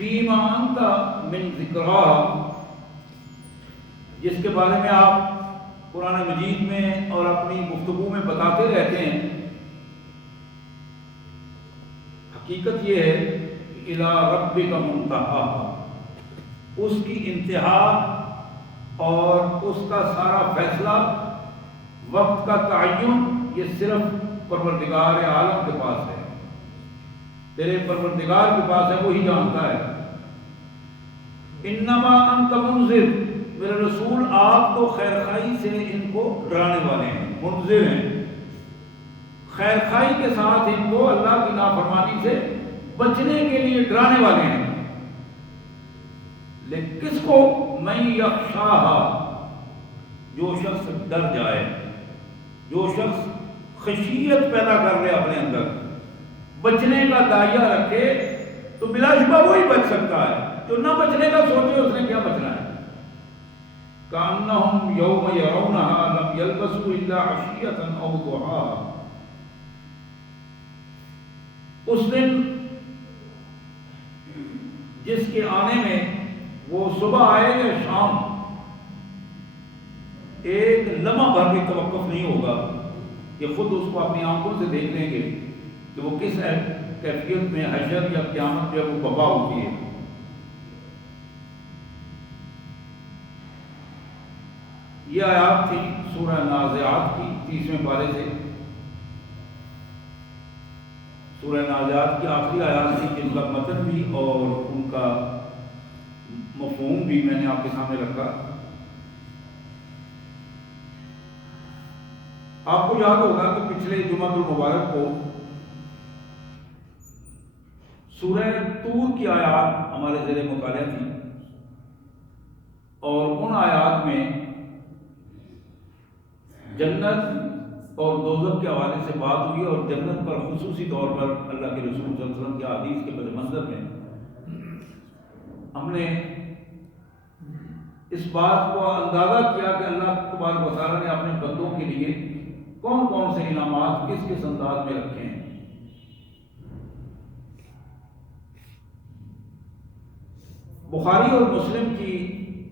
فیما انت من ذکرہ، جس کے بارے میں آپ قرآن مجید میں اور اپنی گفتگو میں بتاتے رہتے ہیں، حقیقت یہ ہے کہ الی ربک منتہاہا، اس کی انتہا اور اس کا سارا فیصلہ، وقت کا تعین، یہ صرف پروردگار عالم کے پاس ہے، تیرے پروردگار کے پاس ہے، وہی جانتا ہے۔ انما انت منذر، میرے رسول آپ تو خیر خائی سے ان کو ڈرانے والے ہیں، منذر ہیں، خیر خائی کے ساتھ ان کو اللہ کی نافرمانی سے بچنے کے لیے ڈرانے والے ہیں۔ لیکن کس کو؟ من یخشاہا، جو شخص ڈر جائے، جو شخص خشیت پیدا کر لے اپنے اندر، بچنے کا داعیہ رکھے، تو بلا شبہ وہی بچ سکتا ہے۔ جو نہ بچنے کا سوچے اس نے کیا بچنا ہے؟ کأنہم یوم یرونہا لم یلبثوا الا عشیۃ او ضحاہا، اس دن جس کے آنے میں وہ صبح آئے یا شام، ایک لمحہ بھر بھی توقف نہیں ہوگا کہ خود اس کو اپنی آنکھوں سے دیکھ لیں گے کہ وہ کس کیفیت میں حشر یا قیامت میں وہ بپا ہوتی ہے۔ یہ آیات تھی سورہ نازعات کی 30ویں پارے سے، سورہ نازعات کی آخری آیات تھی، جن کا متن بھی اور ان کا مفہوم بھی میں نے آپ کے سامنے رکھا۔ آپ کو یاد ہوگا کہ پچھلے جمعہ المبارک کو سورہ طور کی آیات ہمارے زیر مطالعہ تھی، اور ان آیات میں جنت اور دوزخ کے حوالے سے بات ہوئی، اور جنت پر خصوصی طور پر اللہ کے رسول صلی اللہ علیہ وسلم کے حدیث کے پس منظر میں ہم نے اس بات کو اندازہ کیا کہ اللہ تبارک و تعالیٰ نے اپنے بندوں کے لیے کون کون سے انعامات کس کس انداز میں رکھے ہیں۔ بخاری اور مسلم کی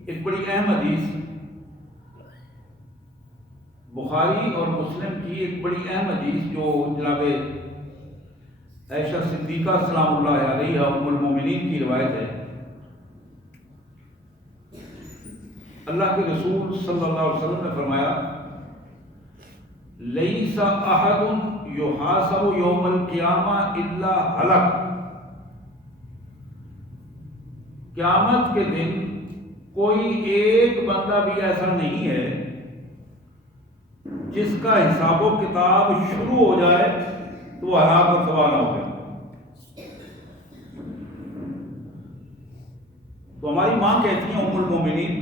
ایک بڑی اہم حدیث، بخاری اور مسلم کی ایک بڑی اہم حدیث جو جناب عائشہ صدیقہ سلام اللہ علیہا ام المومنین کی روایت ہے، اللہ کے رسول صلی اللہ علیہ وسلم نے فرمایا، لیس احد یحاسب یوم القیامہ الا ہلک، قیامت کے دن کوئی ایک بندہ بھی ایسا نہیں ہے جس کا حساب و کتاب شروع ہو جائے تو وہ ہلاک اور تباہ نہ ہو گئے۔ تو ہماری ماں کہتی ہیں ام المومنین،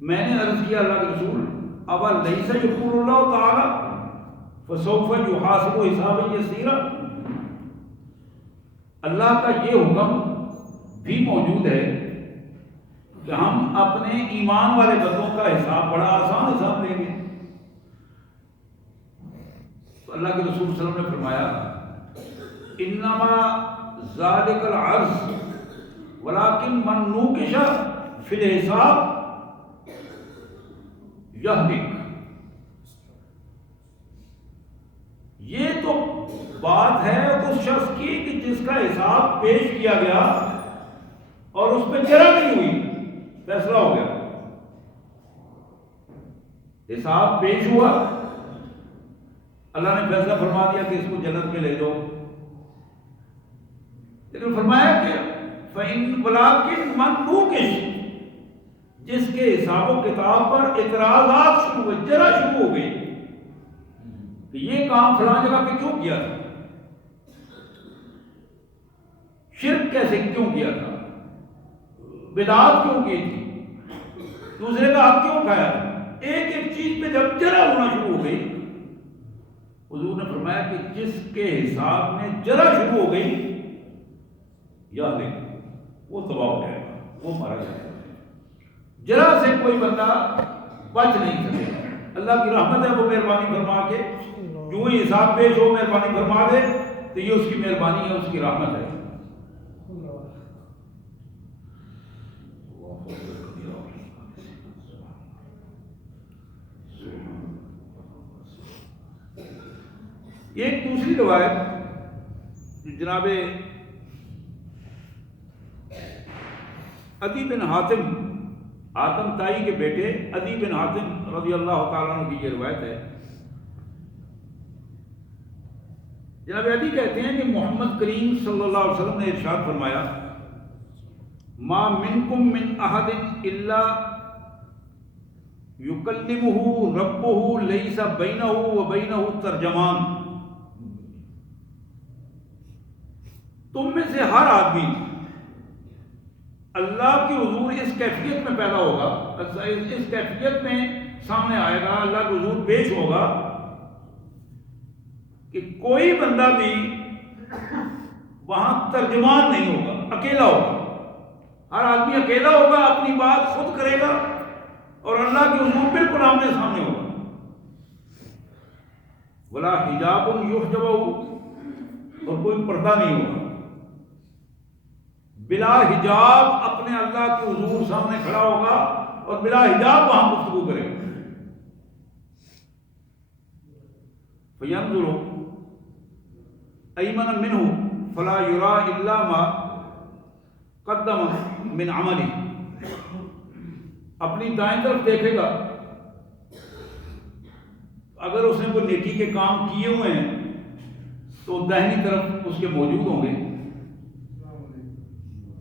میں نے عرض کیا اللہ کے رسول، اب لیس یقول اللہ تعالی فسوف یحاسب حسابا یسیرا، اللہ کا یہ حکم بھی موجود ہے کہ ہم اپنے ایمان والے بندوں کا حساب بڑا آسان حساب لیں گے۔ تو اللہ کے رسول صلی اللہ علیہ وسلم نے فرمایا، انما ذالک العرض ولکن من نوقش فی الحساب یہلک، یہ تو بات ہے اس شخص کی کہ جس کا حساب پیش کیا گیا اور اس پہ جرا نہیں ہوئی، فیصلہ ہو گیا، حساب پیش ہوا، اللہ نے فیصلہ فرما دیا کہ اس کو جنت میں لے جاؤ، لیکن فرمایا کہ فَإِن وَلَٰكِن مَن نُوقِشَ، جس کے حساب و کتاب پر اعتراضات شروع ہوئے، جرا شروع ہو گئی کہ یہ کام فلاں جگہ پہ کیوں کیا تھا، شرک کیسے کیوں کیا تھا، بدعات کیوں کی تھی، دوسرے کا حق کیوں کھایا تھا، ایک ایک چیز پہ جب جرا ہونا شروع ہو گئی، حضور نے فرمایا کہ جس کے حساب میں جرا شروع ہو گئی، یاد ہے وہ تباہ ہو جائے گا، وہ مارا جائے گا، جرا سے کوئی بندہ بچ نہیں سکے گا۔ اللہ کی رحمت ہے، وہ مہربانی فرما کے جو ہی حساب پیش ہو مہربانی فرما دے، تو یہ اس کی مہربانی ہے، اس کی رحمت ہے۔ ایک دوسری روایت جناب عدی بن حاتم تائی کے بیٹے عدی بن حاتم رضی اللہ تعالیٰ عنہ کی یہ روایت ہے. جناب عدی کہتے ہیں کہ محمد کریم صلی اللہ علیہ وسلم نے ارشاد فرمایا ما منکم من احد الا یکلمہ ربہ لیس بینہ و بینہ ترجمان. تم میں سے ہر آدمی اللہ کے حضور اس کیفیت میں پیدا ہوگا، اس کیفیت میں سامنے آئے گا، اللہ کے حضور پیش ہوگا کہ کوئی بندہ بھی وہاں ترجمان نہیں ہوگا، اکیلا ہوگا. ہر آدمی اکیلا ہوگا، اپنی بات خود کرے گا اور اللہ کے حضور بالکل آمنے سامنے ہوگا. ولا حجاب یحجبہ، اور کوئی پردہ نہیں ہوگا، بلا حجاب اپنے اللہ کے حضور سامنے کھڑا ہوگا اور بلا حجاب وہاں گفتگو کرے گا. فینظر ایمن منہ فلا یری الا ما قدم من عملہ، اپنی دائیں طرف دیکھے گا، اگر اس نے کوئی نیکی کے کام کیے ہوئے ہیں تو داہنی طرف اس کے موجود ہوں گے.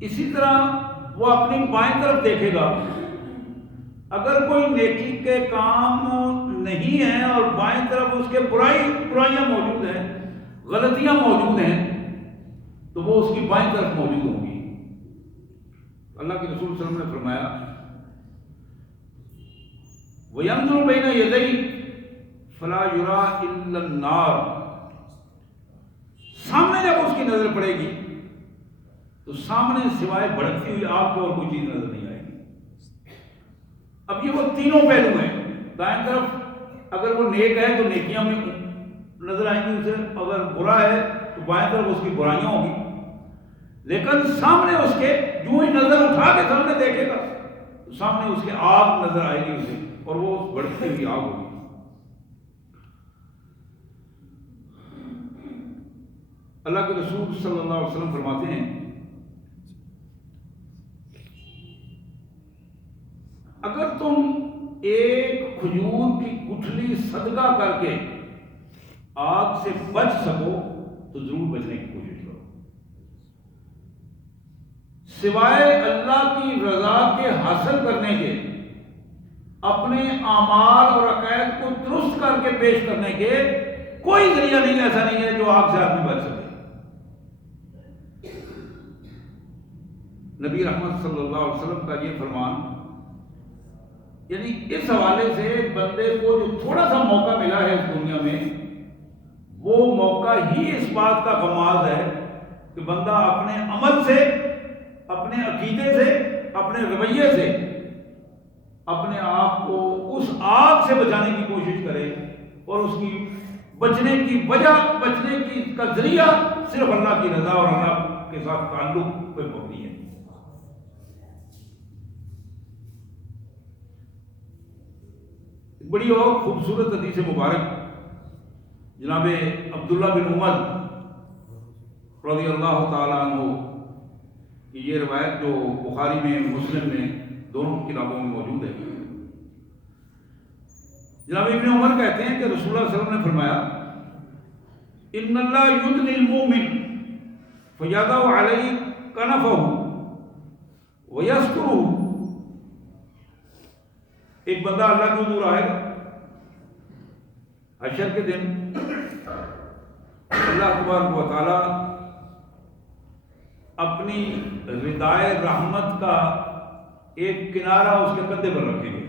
اسی طرح وہ اپنی بائیں طرف دیکھے گا، اگر کوئی نیکی کے کام نہیں ہیں اور بائیں طرف اس کے برائیاں موجود ہیں، غلطیاں موجود ہیں، تو وہ اس کی بائیں طرف موجود ہوں گی. اللہ کے رسول صلی اللہ علیہ وسلم نے فرمایا وَيَنظُرُ بَيْنَ يَدَيْهِ فَلَا يُرَى إِلَّا النَّارُ، سامنے جب اس کی نظر پڑے گی تو سامنے سوائے بھڑکتی ہوئی آگ کو اور کوئی چیز نظر نہیں آئے گی. اب یہ وہ تینوں پہلو ہیں. دائیں طرف اگر وہ نیک ہے تو نیکیاں میں نظر آئیں گی اسے، اگر برا ہے تو بائیں طرف اس کی برائیاں ہوں گی. لیکن سامنے اس کے جو ہی نظر اٹھا کے سامنے دیکھے گا تو سامنے اس کے آگ نظر آئے گی اسے، اور وہ بھڑکتی ہوئی آگ ہوگی. اللہ کے رسول صلی اللہ علیہ وسلم فرماتے ہیں اگر تم ایک کھجور کی گٹھلی صدقہ کر کے آگ سے بچ سکو تو ضرور بچنے کی کوشش کرو. سوائے اللہ کی رضا کے حاصل کرنے کے، اپنے اعمال اور عقائد کو درست کر کے پیش کرنے کے کوئی ذریعہ نہیں، ایسا نہیں ہے جو آگ سے آدمی بچ سکے. نبی رحمت صلی اللہ علیہ وسلم کا یہ فرمان، یعنی اس حوالے سے بندے کو جو تھوڑا سا موقع ملا ہے اس دنیا میں، وہ موقع ہی اس بات کا غماز ہے کہ بندہ اپنے عمل سے، اپنے عقیدے سے، اپنے رویے سے اپنے آپ کو اس آگ سے بچانے کی کوشش کرے، اور اس کی بچنے کی وجہ، بچنے کی کا ذریعہ صرف اللہ کی رضا اور اللہ کے ساتھ تعلق پہ مبنی ہے. بڑی اور خوبصورت حدیث مبارک جناب عبداللہ بن عمر رضی اللہ تعالیٰ عنہ کی یہ روایت جو بخاری میں، مسلم میں، دونوں کتابوں میں موجود ہے. جناب ابن عمر کہتے ہیں کہ رسول اللہ صلی اللہ علیہ وسلم نے فرمایا ان اللہ یدنی المؤمن فیضع علیہ کنفہ ویسترہ. ایک بندہ اللہ کے حضور آئے گا حشر کے دن، اللہ تبارک و تعالی اپنی ردائے رحمت کا ایک کنارہ اس کے کندھے پر رکھیں گے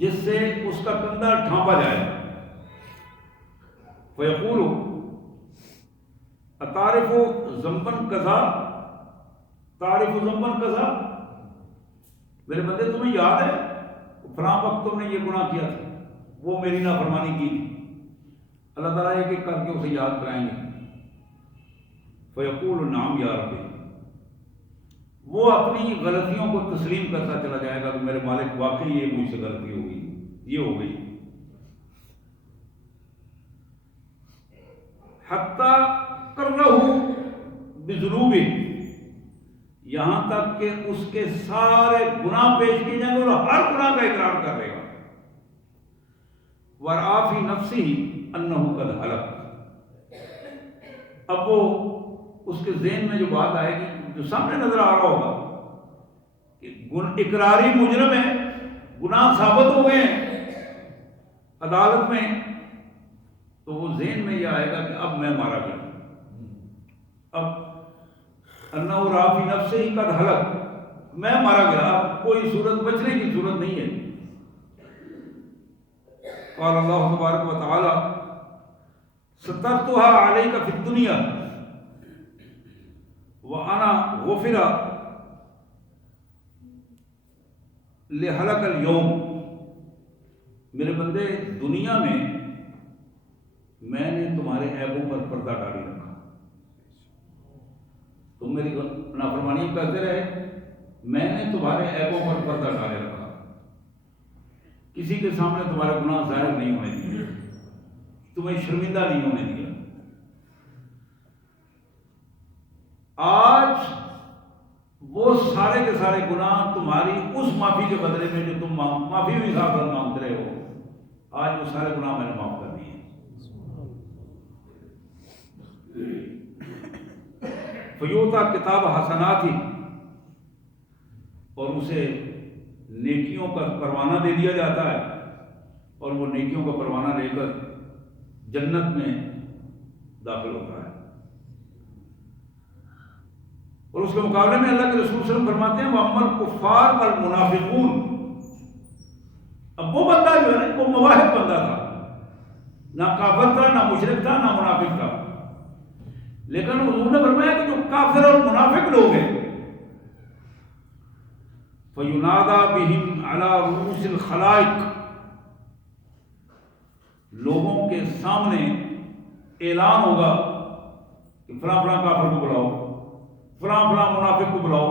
جس سے اس کا کندھا ڈھانپا جائے. فیقول اتعرف ذنبا کذا، تعرف ذنبا کذا، میرے بندے تمہیں یاد ہے فلاں وقت تم نے یہ گناہ کیا تھا، وہ میری نافرمانی کی تھی. اللہ تعالیٰ ایک ایک کر کے اسے یاد کرائیں گے. فیقول نعم یا ربی، وہ اپنی غلطیوں کو تسلیم کرتا چلا جائے گا کہ میرے مالک واقعی یہ مجھ سے غلطی ہو گئی، یہ ہو گئی. حتی کرہ بذنوبہ، یہاں تک کہ اس کے سارے گناہ پیش کیے جائیں گے اور ہر گناہ کا اقرار کر لے گا. ورآ فی نفسہ انہ قد ہلک، اب وہ اس کے ذہن میں جو بات آئے گی، جو سامنے نظر آ رہا ہوگا کہ اقراری مجرم ہے، گناہ ثابت ہو گئے ہیں عدالت میں، تو وہ ذہن میں یہ آئے گا کہ اب میں مارا گیا. اب انہ رأى فی نفسہ قد ہلک، میں مارا گیا، اب کوئی صورت بچنے کی صورت نہیں ہے. قال اللہ تبارک و تعالی سترتها علیک فی الدنیا وانا غفر لہلک اليوم، میرے بندے دنیا میں نے تمہارے عیبوں پر پردہ ڈالی رکھا، تم میری نافرمانی کرتے رہے، میں نے تمہارے عیبوں پر پردہ ڈالے رکھا، کسی کے سامنے تمہارے گناہ ظاہر نہیں ہونے دیے، تمہیں شرمندہ نہیں ہونے دیا. آج وہ سارے کے سارے گناہ تمہاری اس معافی کے بدلے میں جو تم معافی بھی ساتھ مانگتے رہے ہو، آج وہ سارے گناہ میں نے معاف کر دیے. فیوتا کتاب حسنات ہی، اور اسے نیکیوں کا پروانہ دے دیا جاتا ہے، اور وہ نیکیوں کا پروانہ لے کر جنت میں داخل ہوتا ہے. اور اس کے مقابلے میں اللہ کے رسول صلی اللہ علیہ وسلم فرماتے ہیں وَأَمَّا الْكُفَّارُ وَالْمُنَافِقُونَ، اب وہ بندہ جو ہے وہ مواحد بندہ تھا، نہ کافر تھا، نہ مشرک تھا، نہ منافق تھا، لیکن حضور نے فرمایا کہ جو کافر اور منافق لوگ ہیں فَيُنَادَى بِهِمْ عَلَى رُؤُوسِ الْخَلَائِقِ، لوگوں کے سامنے اعلان ہوگا کہ فلاں فلاں کافر کو بلاؤ، فلاں فلاں منافق کو بلاؤ،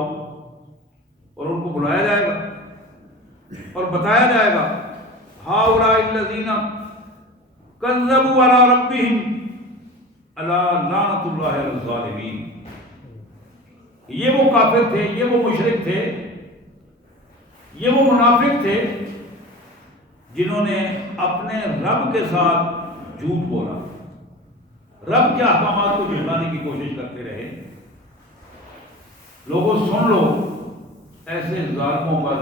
اور ان کو بلایا جائے گا اور بتایا جائے گا هَؤُلَاءِ الَّذِينَ كَذَّبُوا عَلَى رَبِّهِمْ أَلَا لَعْنَةُ اللَّهِ عَلَى الظَّالِمِينَ، یہ وہ کافر تھے، یہ وہ مشرک تھے، یہ وہ منافق تھے جنہوں نے اپنے رب کے ساتھ جھوٹ بولا، رب کے احکامات کو جھٹلانے کی کوشش کرتے رہے. لوگوں سن لو، ایسے ظالموں پر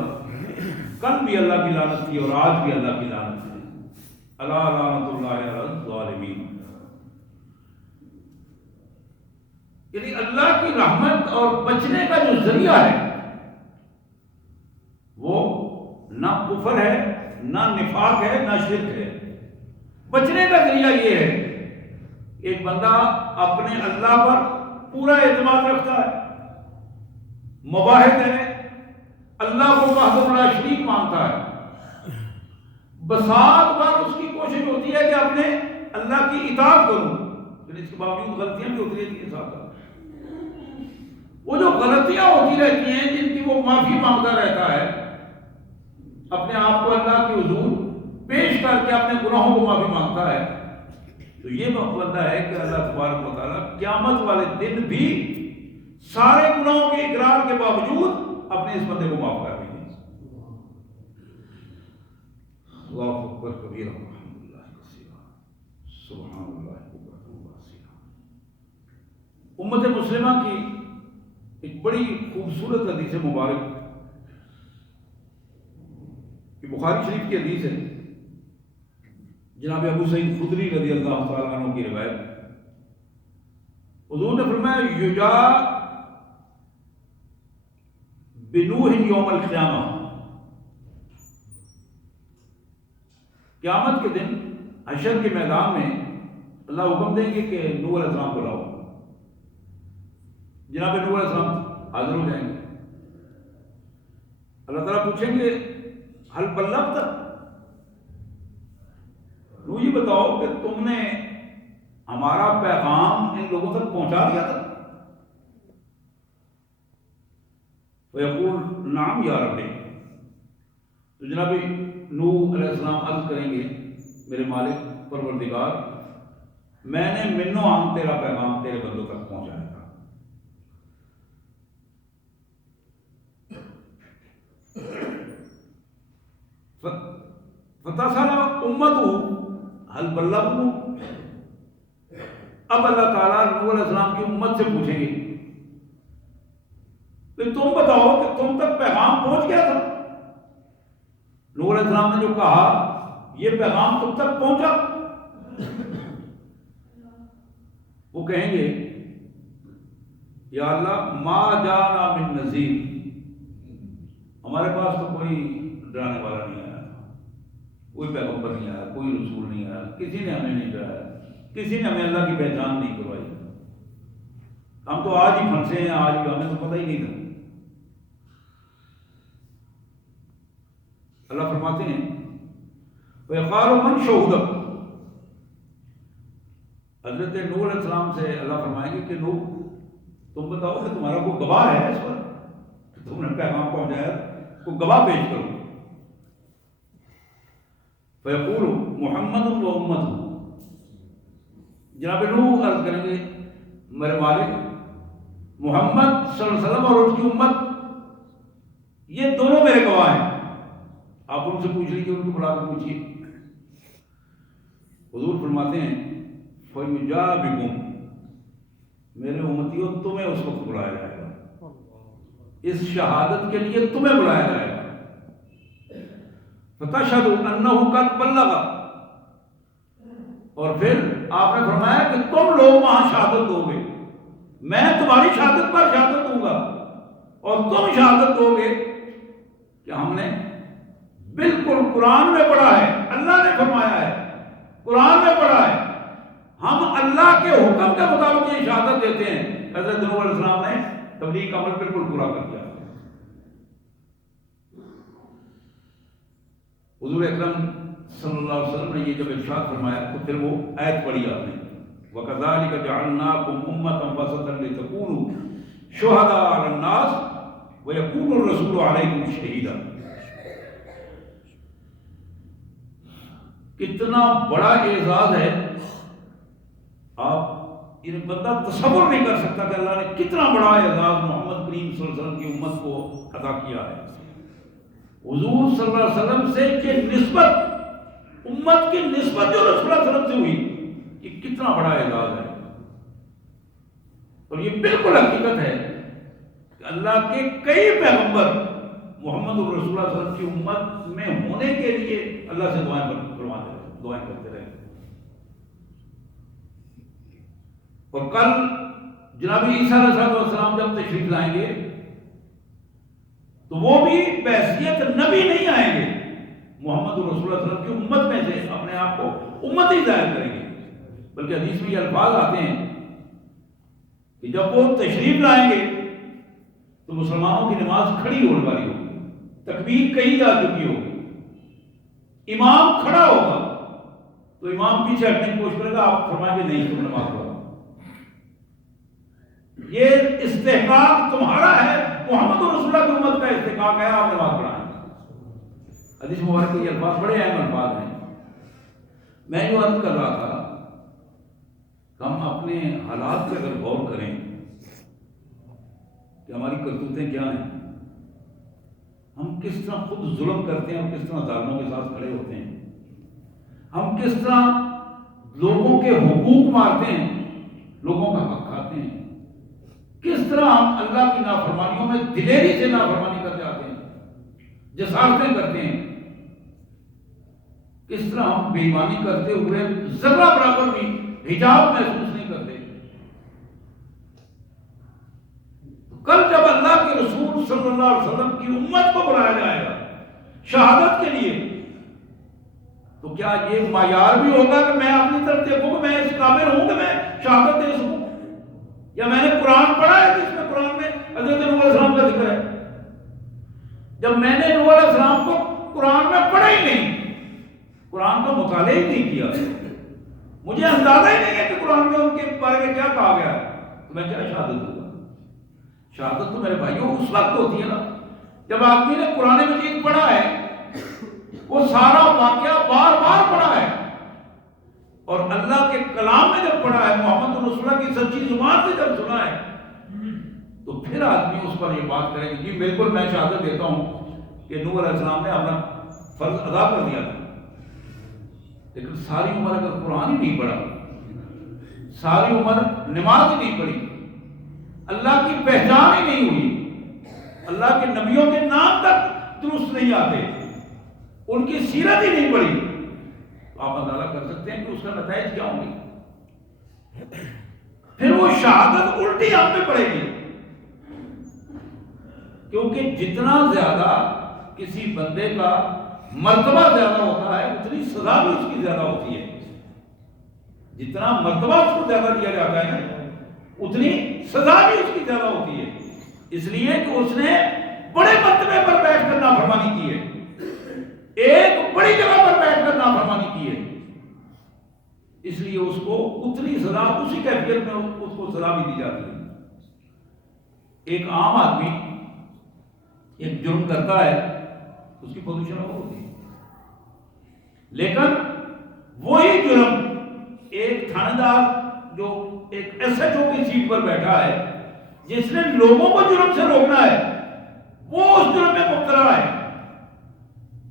کل بھی اللہ کی لعنت تھی اور آج بھی اللہ کی لعنت ہے. الا لعنت اللہ علی الظالمین، یعنی اللہ کی رحمت اور بچنے کا جو ذریعہ ہے وہ نہ کفر ہے، نہ نفاق ہے، نہ شرک ہے. بچنے کا ذریعہ یہ ہے کہ ایک بندہ اپنے اللہ پر پورا اعتماد رکھتا ہے، مواحد ہے، اللہ کو وحدہ لا شریک مانتا ہے، بساط بار اس کی کوشش ہوتی ہے کہ اپنے اللہ کی اطاعت کروں، لیکن اس کے باوجود غلطیاں بھی ہوتی رہتی ہیں ساتھ. وہ جو غلطیاں ہوتی رہتی ہیں جن کی وہ معافی مانگتا رہتا ہے، اپنے آپ کو اللہ کے حضور پیش کر کے اپنے گناہوں کو معافی مانگتا ہے، تو یہ بندہ ہے کہ اللہ تبارک و تعالیٰ قیامت والے دن بھی سارے گناہوں کے اقرار کے باوجود اپنے اس بندے کو معاف کر دیں گے. اللہ اکبر کبیرہ الحمدللہ کثیرہ سبحان اللہ بکرۃ واصیلہ. امت مسلمہ کی ایک بڑی خوبصورت حدیث مبارک، یہ بخاری شریف کی حدیث ہے، جناب ابو سعید خدری رضی اللہ تعالیٰ عنہ کی روایت. حضور نے فرمایا یجا بنوح یوم القیامہ، قیامت کے دن حشر کے میدان میں اللہ حکم دیں گے کہ نوح علیہ السلام کو لاؤ. جناب نوح علیہ السلام حاضر ہو جائیں گے. اللہ تعالیٰ پوچھیں گے حل بلغت، نوح یہ بتاؤ کہ تم نے ہمارا پیغام ان لوگوں تک پہنچا دیا تھا؟ فیقول نعم یا رب، تو جناب نوح علیہ السلام عرض کریں گے میرے مالک پروردگار، میں نے منو عام تیرا پیغام تیرے بندوں تک پہنچایا تھا. فَتَسَأَلَ أُمَّتُهُ هَلْ بَلَّغْتُ. اب اللہ تعالیٰ نوح علیہ السلام کی امت سے پوچھیں گے کہ تم بتاؤ کہ تم تک پیغام پہنچ گیا تھا. نوح علیہ السلام نے جو کہا یہ پیغام تم تک پہنچا. وہ کہیں گے یا اللہ ما جانا من نذیر، ہمارے پاس تو کوئی ڈرانے والا نہیں آیا، کوئی پیغمبر نہیں آیا، کوئی رسول نہیں آیا، کسی نے ہمیں نہیں ڈرایا، کسی نے ہمیں اللہ کی پہچان نہیں کروائی. ہم تو آج ہی پھنسے ہیں، آج بھی ہمیں تو پتہ ہی نہیں تھا. اللہ فرماتے ہیں وَيَقَالُ مَنْ شَهِدَ. حضرت نوح علیہ السلام سے اللہ فرمائیں گے کہ نوح تم بتاؤ کہ تمہارا کوئی گواہ ہے اس پر کہ تم نے پیغام پہنچایا، کوئی گواہ پیش کرو. فَيَقُولُ مُحَمَّدٌ وَأُمَّتُهُ. جناب نوح عرض کریں گے میرے مالک محمد صلی اللہ علیہ وسلم اور اس کی امت یہ دونوں میرے گواہ ہیں. آپ ان سے پوچھ لیجیے، ان کو بلا کر پوچھیے. حضور فرماتے ہیں فَيُجَابِكُمْ، میرے امتیوں تمہیں اس وقت بلایا جائے گا، اس شہادت کے لیے تمہیں بلایا جائے گا. فَتَشْهَدُ أَنَّهُ قَدْ بَلَّغَ. اور پھر آپ نے فرمایا کہ تم لوگ وہاں شہادت دو گے، میں تمہاری شہادت پر شہادت دوں گا اور تم شہادت دو گے کہ ہم نے بالکل قرآن میں پڑھا ہے، اللہ نے فرمایا ہے، قرآن میں پڑھا ہے، ہم اللہ کے حکم کے مطابق یہ شہادت دیتے ہیں. حضرت نوح علیہ السلام نے تبلیغ کا عمل بالکل پورا کر دیا. حضور اکرم صلی اللہ علیہ وسلم نے یہ جب ارشاد فرمایا تو پھر وہ آیت پڑھی آپ نے وَكَذَلِكَ جَعَلْنَاكُمْ أُمَّةً وَسَطًا لِتَكُونُوا شُهَدَاءَ عَلَى النَّاسِ وَيَكُونَ الرَّسُولُ عَلَيْكُمْ شَهِيدًا. کتنا بڑا اعزاز ہے، آپ یہ بندہ تصور نہیں کر سکتا کہ اللہ نے کتنا بڑا اعزاز محمد کریم صلی اللہ علیہ وسلم کی امت کو عطا کیا ہے. حضور صلی اللہ علیہ وسلم سے یہ نسبت، امت کی نسبت جو رسول اللہ صلی اللہ علیہ وسلم سے ہوئی، یہ کتنا بڑا اعزاز ہے. اور یہ بالکل حقیقت ہے کہ اللہ کے کئی پیغمبر محمد رسول اللہ صلی اللہ علیہ وسلم کی امت میں ہونے کے لیے اللہ سے دعائیں فرماتے رہے، دعائیں کرتے رہے. اور کل جناب عیسیٰ علیہ السلام جب تشریف لائیں گے تو وہ بھی بحیثیت نبی نہیں آئیں گے، محمد رسول اللہ صلی اللہ علیہ وسلم کی امت میں سے اپنے آپ کو امت ہی ظاہر کریں گے. بلکہ حدیث میں یہ الفاظ آتے ہیں کہ جب وہ تشریف لائیں گے تو مسلمانوں کی نماز کھڑی ہونے والی ہوگی، تکبیر کہی جا چکی ہوگی، امام کھڑا ہوگا تو امام پیچھے ہٹنے کی کوشش کرے گا، آپ فرمائیں گے نہیں تم نماز پڑھو. یہ استحقاق تمہارا ہے، محمد رسول اللہ کی امت کا استحقاق ہے، آپ نماز پڑھائیں. حدیث مبارک کے یہ الفاظ بڑے اہم الفاظ ہیں. میں جو عرض کر رہا تھا کہ ہم اپنے حالات پہ اگر غور کریں کہ ہماری کرتوتیں کیا ہیں، ہم کس طرح خود ظلم کرتے ہیں، ہم کس طرح ظالموں کے ساتھ کھڑے ہوتے ہیں، ہم کس طرح لوگوں کے حقوق مارتے ہیں، لوگوں کا حق کھاتے ہیں، کس طرح ہم اللہ کی نافرمانیوں میں دلیری سے نافرمانی کر جاتے ہیں، جسارتیں کرتے ہیں، کس طرح ہم بے ایمانی کرتے ہوئے ذرہ برابر بھی حجاب محسوس نہیں کرتے. کل جب اللہ کے رسول صلی اللہ علیہ وسلم کی امت کو بلایا جائے گا شہادت کے لیے تو کیا یہ معیار بھی ہوگا کہ میں اپنی طرف دیکھوں کہ میں اس قابل ہوں کہ میں شہادت دے سکوں، یا میں نے قرآن پڑھا ہے جس میں قرآن میں حضرت نوح علیہ السلام کا ذکر ہے؟ جب میں نے نوح علیہ السلام کو قرآن میں پڑھا ہی نہیں، قرآن کا مطالعہ ہی نہیں کیا، مجھے اندازہ ہی نہیں ہے کہ قرآن میں ان کے بارے میں کیا کہا گیا ہے، تو میں کیا شہادت دوں گا؟ شہادت تو میرے بھائیوں اس وقت ہوتی ہے نا جب آدمی نے قرآن مجید پڑھا ہے، وہ سارا واقعہ بار بار پڑھا ہے، اور اللہ کے کلام میں جب پڑھا ہے، محمد رسول اللہ کی سچی زبان سے جب سنا ہے، تو پھر آدمی اس پر یہ بات کرے کہ جی بالکل میں شہادت دیتا ہوں کہ نوح علیہ السلام نے اپنا فرض ادا کر دیا تھا، لیکن ساری عمر اگر قرآن ہی نہیں پڑھا، ساری عمر نماز ہی نہیں پڑھی، اللہ کی پہچان ہی نہیں ہوئی، اللہ کے نبیوں کے نام تک درست نہیں آتے، ان کی سیرت ہی نہیں پڑھی، تو آپ اندازہ کر سکتے ہیں کہ اس کا نتائج کیا ہوں گے؟ پھر وہ شہادت الٹی ہم پہ پڑے گی، کیونکہ جتنا زیادہ کسی بندے کا مرتبہ زیادہ ہوتا ہے اتنی سزا بھی اس کی زیادہ ہوتی ہے، جتنا مرتبہ اس کو زیادہ دیا جاتا ہے نا اتنی سزا بھی اس کی زیادہ ہوتی ہے، اس لیے کہ اس نے بڑے مرتبے پر بیٹھ کر نافرمانی کی ہے، ایک بڑی جگہ پر بیٹھ کر نافرمانی کی ہے، اس لیے اس کو اتنی سزا اسی کیفیت میں اس کو سزا بھی دی جاتی ہے۔ ایک عام آدمی ایک جرم کرتا ہے، اس کی پوزیشن وہ ہوتی ہے، لیکن وہی جرم ایک تھانے دار جو ایک ایس ایچ او کی سیٹ پر بیٹھا ہے، جس نے لوگوں کو جرم سے روکنا ہے، وہ اس جرم میں مبتلا ہے،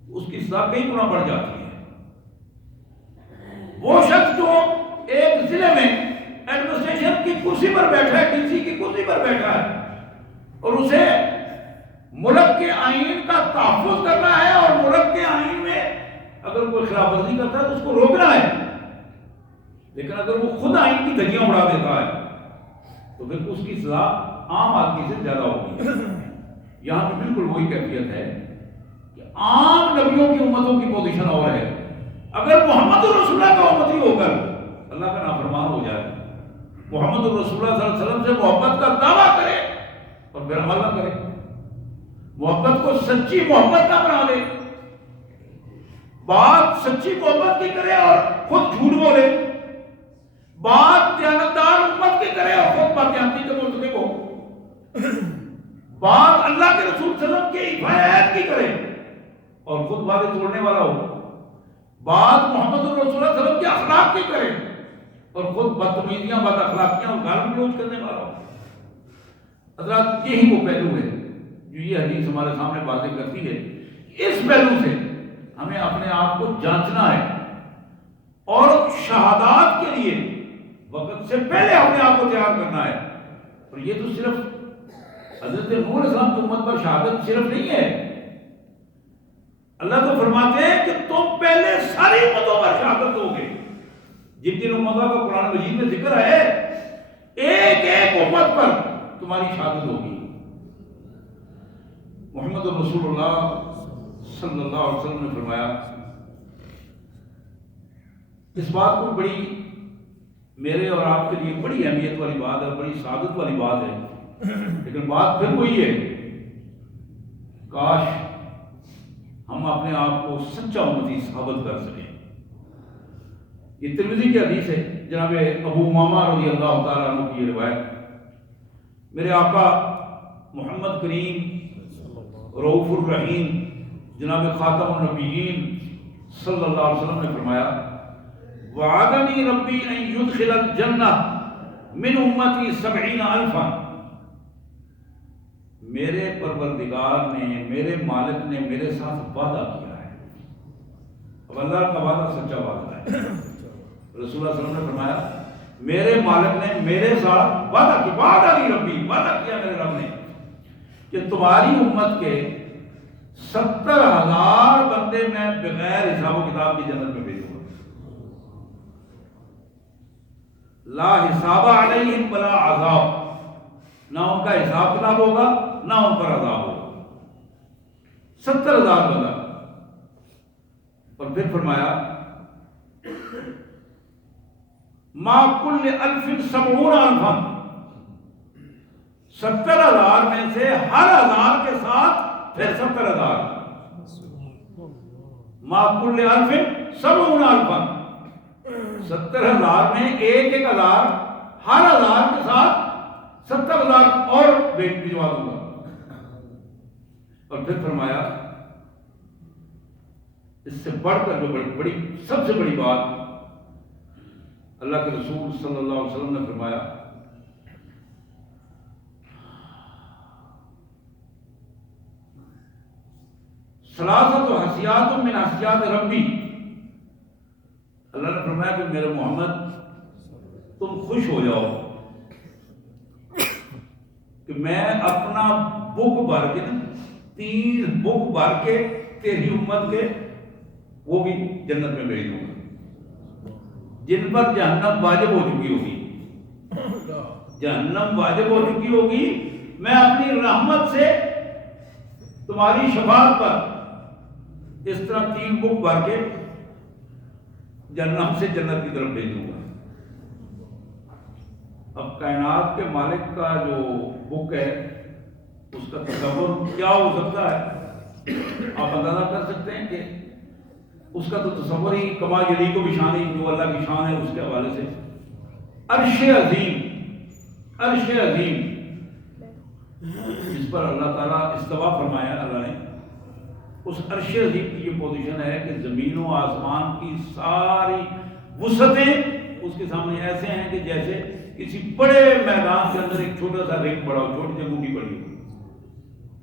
اس کی سزا کئی گنا بڑھ جاتی ہے۔ وہ شخص جو ایک ضلع میں ایڈمنسٹریشن کی کرسی پر بیٹھا ہے، ڈی سی کی کرسی پر بیٹھا ہے، اور اسے ملک کے آئین کا تحفظ کرنا ہے، اور ملک کے آئین میں اگر کوئی خلاف ورزی کرتا ہے تو اس کو روکنا ہے، لیکن اگر وہ خود آئین کی دھجیاں اڑا دیتا ہے تو پھر اس کی سزا عام آدمی سے زیادہ ہوگی۔ یہاں پہ بالکل وہی کیفیت ہے کہ عام نبیوں کی امتوں کی پوزیشن اور ہے، اگر محمد رسول اللہ کا امتی ہو کر اللہ کا نافرمان ہو جائے، محمد رسول اللہ صلی اللہ علیہ وسلم سے محبت کا دعویٰ کرے اور پھر عمل نہ کرے، محبت کو سچی محبت نہ بنا دے، بات سچی محبت کی کرے اور خود جھوٹ بولے، بات دیانتدار امت کی کرے اور خود بددیانتی کے مرتکب ہو، بات اللہ کے رسول صلی اللہ علیہ وسلم کی حفاظت کی کرے اور خود وعدے توڑنے والا ہو، بات محمد رسول اللہ صلی اللہ علیہ وسلم کے اخلاق کی کرے اور خود بدتمیزیاں، بد اخلاقیاں اور گال گلوچ کرنے والا ہو۔ حضرات یہی وہ پہلو ہے جو یہ حدیث ہمارے سامنے واضح کرتی ہے، اس پہلو سے ہمیں اپنے آپ کو جانچنا ہے اور شہادات کے لیے وقت سے پہلے اپنے آپ کو تیار کرنا ہے۔ اور یہ تو صرف حضرت نوح علیہ السلام کی امت پر شہادت صرف نہیں ہے، اللہ تو فرماتے ہیں کہ تم پہلے ساری امتوں پر شہادت دو گے، جن جن امتوں کا قرآن مجید میں ذکر ہے ایک ایک امت پر تمہاری شہادت ہوگی۔ محمد رسول اللہ صلی اللہ علیہ وسلم نے فرمایا، اس بات کو بڑی میرے اور آپ کے لیے بڑی اہمیت والی بات ہے، بڑی سعادت والی بات ہے، لیکن بات پھر وہی ہے، کاش ہم اپنے آپ کو سچا امتی ثابت کر سکیں۔ یہ ترمذی کی حدیث ہے، جناب ابو امامہ رضی اللہ تعالیٰ عنہ کی یہ روایت، میرے آقا محمد کریم رؤوف الرحیم جناب خاتم النبیین صلی اللہ علیہ وسلم نے فرمایا، وعدنی ربی ان یدخل الجنہ من امتی 70,000، میرے پروردگار نے، میرے مالک نے میرے ساتھ وعدہ کیا ہے، اب اللہ کا وعدہ سچا وعدہ ہے، رسول اللہ صلی اللہ علیہ وسلم نے فرمایا میرے مالک نے میرے ساتھ وعدہ کیا، وعدہ نہیں ربی، وعدہ کیا میرے رب نے کہ تمہاری امت کے 70,000 بندے میں بغیر حساب و کتاب کی جنت میں بھیجوں گا، لا حساب علیہم ولا عذاب، نہ ان کا حساب کتاب ہوگا نہ ان پر عذاب ہوگا، 70,000 بندہ۔ اور پھر فرمایا ما کل 1070,000، 70,000 میں سے ہر 1000 کے ساتھ پھر 70,000، ما کل 1070,000، 70,000 میں ایک ایک ہزار، ہر 1000 کے ساتھ 70,000 اور بھجوا دوں گا۔ اور پھر فرمایا اس سے بڑھ کر جو بڑی سب سے بڑی بات اللہ کے رسول صلی اللہ علیہ وسلم نے فرمایا ثلاثۃ حسیات من حسیات ربی، اللہ نے فرمایا کہ میرے محمد تم خوش ہو جاؤ کہ میں اپنا بک بھر کے 3 بک بھر کے تیری امت کے وہ بھی جنت میں بھیج دوں گا، جن پر جہنم واجب ہو چکی ہوگی، جہنم واجب ہو چکی ہوگی، میں اپنی رحمت سے تمہاری شفاعت پر اس طرح 3 بک بھر کے جہنم سے جنت کی طرف بھیج دوں گا۔ اب کائنات کے مالک کا جو بک ہے اس کا تصور کیا ہو سکتا ہے؟ آپ اندازہ کر سکتے ہیں کہ اس کا تو تصور ہی کما یلی کو بھی شان ہی جو اللہ کی شان ہے اس کے حوالے سے عرش عظیم، عرش عظیم جس پر اللہ تعالیٰ استوا فرمایا اللہ نے، اس عرش عظیم کی یہ پوزیشن ہے کہ زمین و آسمان کی ساری وسعتیں اس کے سامنے ایسے ہیں کہ جیسے کسی بڑے میدان کے اندر ایک چھوٹا سا رنگ پڑا ہو، چھوٹی سی گوٹی پڑی ہو،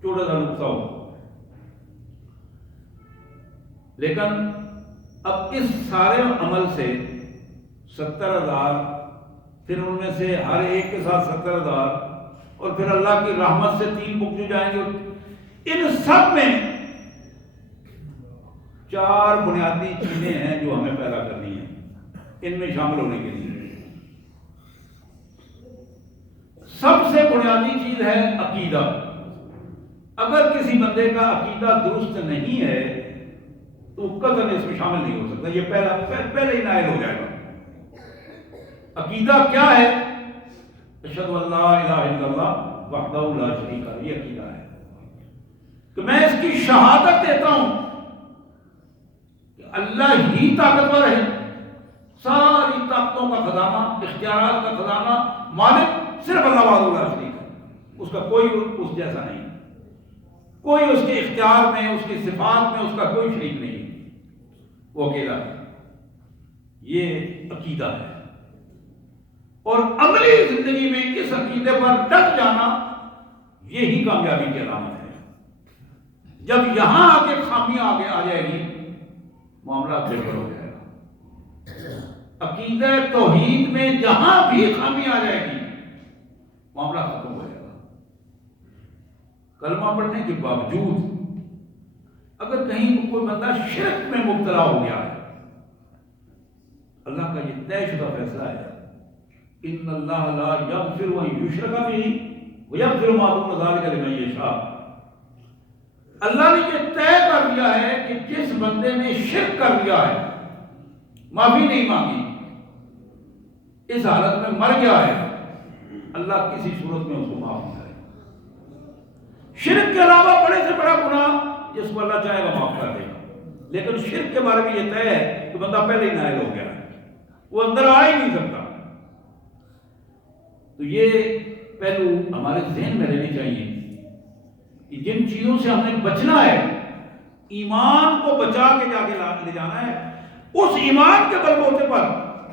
چھوٹا سا نقطہ ہو۔ لیکن اب اس سارے عمل سے 70,000، پھر ان میں سے ہر ایک کے ساتھ 70,000، اور پھر اللہ کی رحمت سے 3 بک جو جائیں گے، ان سب میں 4 بنیادی چیزیں ہیں جو ہمیں پیدا کرنی ہیں ان میں شامل ہونے کے لیے۔ سب سے بنیادی چیز ہے عقیدہ۔ اگر کسی بندے کا عقیدہ درست نہیں ہے تو قطعاً اس میں شامل نہیں ہو سکتا، یہ پہلے ہی نائل ہو جائے گا۔ عقیدہ کیا ہے؟ اشہد ان لا الہ الا اللہ وحدہ لا شریک لہ، یہ عقیدہ ہے کہ میں اس کی شہادت دیتا ہوں کہ اللہ ہی طاقتور ہے، ساری طاقتوں کا خزانہ، اختیارات کا خزانہ مالک صرف اللہ وحدہ لا شریک ہے، اس کا کوئی اس جیسا نہیں، کوئی اس کے اختیار میں، اس کی صفات میں اس کا کوئی شریک نہیں، وہ اکیلا ہے۔ یہ عقیدہ ہے، اور عملی زندگی میں اس عقیدے پر ڈٹ جانا یہی کامیابی کی علامت ہے۔ جب یہاں آ کے خامی آگے آ جائے گی معاملہ گڑبڑ ہو جائے گا۔ عقیدہ توحید میں جہاں بھی خامی آ جائے گی معاملہ ختم ہو جائے گا۔ کلمہ پڑھنے کے باوجود اگر کہیں کوئی بندہ شرک میں مبتلا ہو گیا ہے، اللہ کا یہ طے شدہ فیصلہ ہے ان اللہ لا یغفر ان یشرک بہ ویغفر ما دون ذلک لمن یشاء۔ اللہ نے یہ طے کر دیا ہے کہ جس بندے نے شرک کر دیا ہے، معافی نہیں مانگی، اس حالت میں مر گیا ہے، اللہ کسی صورت میں اس کو معاف نہیں کرے گا۔ شرک کے علاوہ بڑے سے بڑا گناہ جس کو اللہ چاہے گا معاف کر دے گا، لیکن شرک کے بارے میں یہ طے ہے کہ بندہ پہلے ہی نائل ہو گیا ہے، وہ اندر آ ہی نہیں سکتا۔ تو یہ پہلو ہمارے ذہن میں رہنے چاہیے کہ جن چیزوں سے ہم نے بچنا ہے، ایمان کو بچا کے جا کے لے جانا ہے، اس ایمان کے بلبوتے پر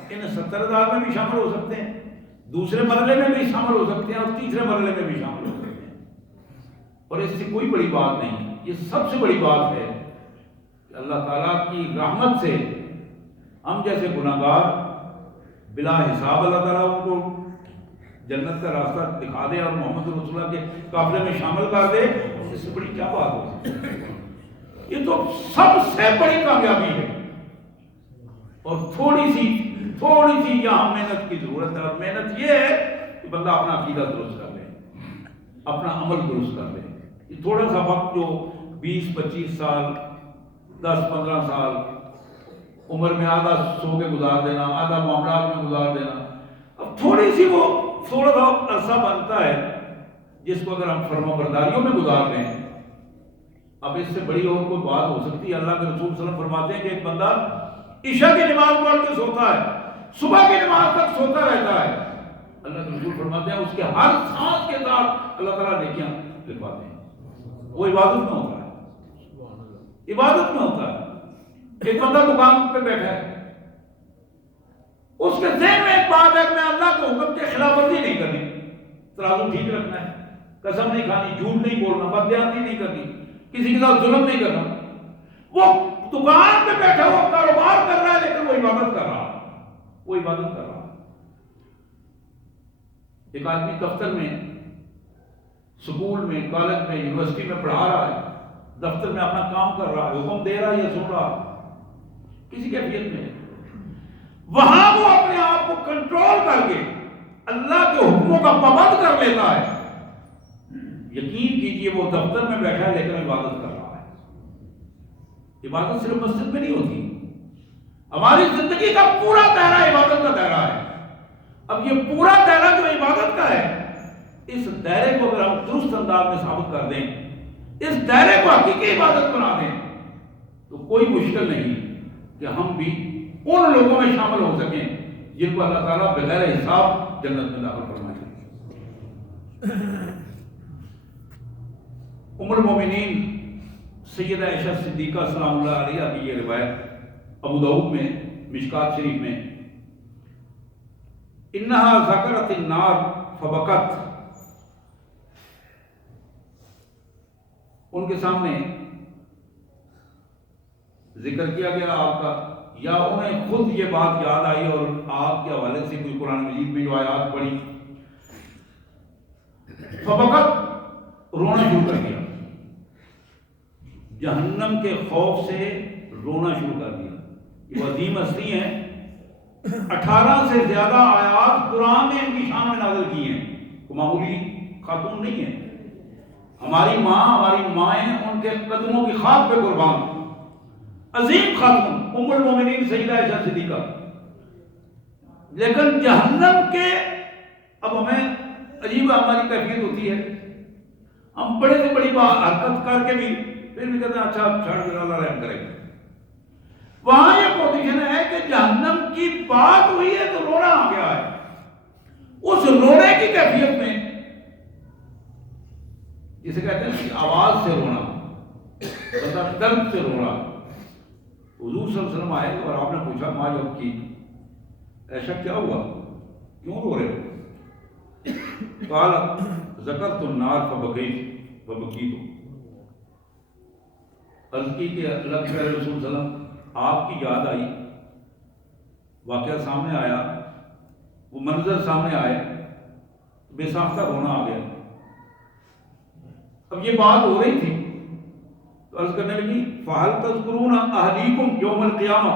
ان 70,000 میں بھی شامل ہو سکتے ہیں، دوسرے مرحلے میں بھی شامل ہو سکتے ہیں، اور تیسرے مرحلے میں بھی شامل ہو سکتے ہیں، اور اس سے کوئی بڑی بات نہیں۔ یہ سب سے بڑی بات ہے کہ اللہ تعالیٰ کی رحمت سے ہم جیسے گناہگار بلا حساب اللہ تعالیٰ ان کو جنت کا راستہ دکھا دے اور محمد رسول اللہ کے قافلے میں شامل کر دے، اس سے بڑی کیا بات ہو سکتی ہے؟ یہ تو سب سے بڑی کامیابی ہے، اور تھوڑی سی یہاں محنت کی ضرورت ہے، اور محنت یہ ہے کہ بندہ اپنا عقیدہ درست کر لے، اپنا عمل درست کر لے۔ یہ تھوڑا سا وقت جو 20-25 سال، 10-15 سال عمر میں آدھا سو کے گزار دینا، آدھا معاملات میں گزار دینا، اب تھوڑا سا عرصہ بنتا ہے جس کو اگر ہم فرما برداریوں میں گزار لیں، اب اس سے بڑی اور کوئی بات ہو سکتی ہے؟ اللہ کے رسول صلی اللہ علیہ وسلم فرماتے ہیں کہ ایک بندہ عشاء کی نماز پڑھ کے سوتا ہے، صبح کی نماز تک سوتا رہتا ہے، اللہ کے رسول فرماتے ہیں اس کے ہر سانس کے ساتھ اللہ تعالیٰ نیکیاں لکھواتے ہیں۔ وہ عبادت میں ہوتا ہے، عبادت میں ہوتا ہے۔ ایک بندہ دکان پہ بیٹھا ہے، اس کے ذہن میں ایک بات ہے کہ میں اللہ کے حکم کے خلاف ورزی نہیں کرنی، ترازو ٹھیک رکھنا ہے، قسم نہیں کھانی، جھوٹ نہیں بولنا، بددیانتی نہیں کرنی، کسی کے ساتھ ظلم نہیں کرنا۔ وہ دکان پہ بیٹھا ہوا کاروبار کر رہا ہے لیکن وہ عبادت کر رہا ہے، وہ عبادت کر رہا ہے۔ ایک آدمی دفتر میں، سکول میں، کالج میں، یونیورسٹی میں پڑھا رہا ہے، دفتر میں اپنا کام کر رہا ہے، حکم دے رہا ہے یا سن رہا ہے، کسی کیفیت میں، وہاں وہ اپنے آپ کو کنٹرول کر کے اللہ کے حکموں کا پابند کر لیتا ہے، یقین کیجئے وہ دفتر میں بیٹھا ہے لیکن عبادت کر رہا ہے۔ عبادت صرف مسجد میں نہیں ہوتی، ہماری زندگی کا پورا دائرہ عبادت کا دائرہ ہے۔ اب یہ پورا دائرہ جو عبادت کا ہے، اس دائرے کو اگر ہم درست انداز میں ثابت کر دیں، اس دائرے کو حقیقی عبادت بنا دیں، تو کوئی مشکل نہیں کہ ہم بھی ان لوگوں میں شامل ہو سکیں جن کو اللہ تعالیٰ بغیر حساب جنت میں داخل فرمائے۔ ام المومنین سیدہ عائشہ صدیقہ سلام اللہ علیہا کی یہ روایت ابو داؤد میں، مشکات شریف میں، انہا ذکرت النار فبکت، ان کے سامنے ذکر کیا گیا آپ کا، یا انہیں خود یہ بات یاد آئی اور آپ کے حوالے سے کوئی قرآن مجید میں جو آیات پڑھی، فبکت، رونا شروع کر دیا، جہنم کے خوف سے رونا شروع کر دیا۔ یہ عظیم ہستی ہیں، 18 سے زیادہ آیات قرآن نے ان کی شان میں نازل کی ہیں، وہ معمولی خاتون نہیں ہے، ہماری ماں، ہماری مائیں ان کے قدموں کی خاک پہ قربان، عظیم خاتون ام المومنین سیدہ عائشہ صدیقہ، لیکن جہنم کے، اب ہمیں عجیب ہماری کیفیت ہوتی ہے، ہم بڑے سے بڑی حرکت کر کے بھی پھر بھی کہتے ہیں اچھا چھڑ اللہ رحم کرے گا۔ وہاں یہ پوزیشن ہے کہ جہنم کی بات ہوئی ہے تو رونا آ گیا ہے، اس رونے کی کیفیت میں جسے کہتے ہیں آواز سے رونا، مطلب درد سے رونا۔ حضور صلی اللہ علیہ وسلم آئے اور آپ نے پوچھا ما یبکی، ایسا کیا ہوا، کیوں رو رہے ہو؟ قال ذکرت النار فبکیت، عرض کی کہ اللہ کے رسول صلی اللہ علیہ وسلم آپ کی یاد آئی، واقعہ سامنے آیا، وہ منظر سامنے آئے، بے ساختہ رونا آ گیا۔ اب یہ بات ہو رہی تھی تو عرض کرنے لگی فَهَلْ تَذْكُرُونَ أَهْلِيكُمْ يَوْمَ الْقِيَامَةِ،